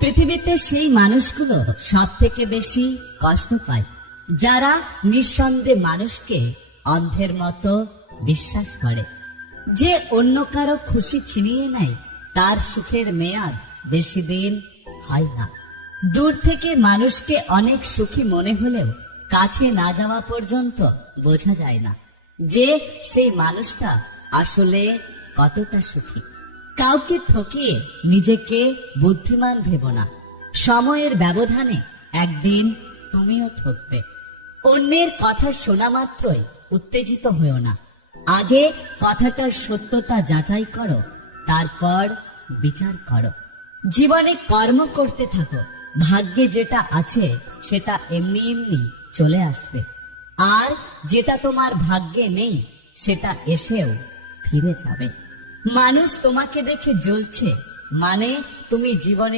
পৃথিবীতে সেই মানুষগুলো সব থেকে বেশি কষ্ট পায় যারা নিঃসন্দেহে মানুষকে অন্ধের মতো বিশ্বাস করে। যে অন্য কারো খুশি ছিনিয়ে নেয় তার সুখের মেয়াদ বেশি দিন হয় না। দূর থেকে মানুষকে অনেক সুখী মনে হলেও কাছে না যাওয়া পর্যন্ত বোঝা যায় না যে সেই মানুষটা আসলে কতটা সুখী। কাউকে ঠকিয়ে নিজেকে বুদ্ধিমান ভেবো না। সময়ের ব্যবধানে একদিন তুমিও ঠকবে। অন্যের কথা শোনা মাত্রই উত্তেজিত হও না। আগে কথাটার সত্যতা যাচাই করো, তারপর বিচার করো। জীবনে কর্ম করতে থাকো। ভাগ্যে যেটা আছে সেটা এমনি এমনি চলে আসবে, আর যেটা তোমার ভাগ্যে নেই সেটা এসেও ফিরে যাবে। মানুষ তোমাকে দেখে জ্বলছে মানে তুমি জীবনে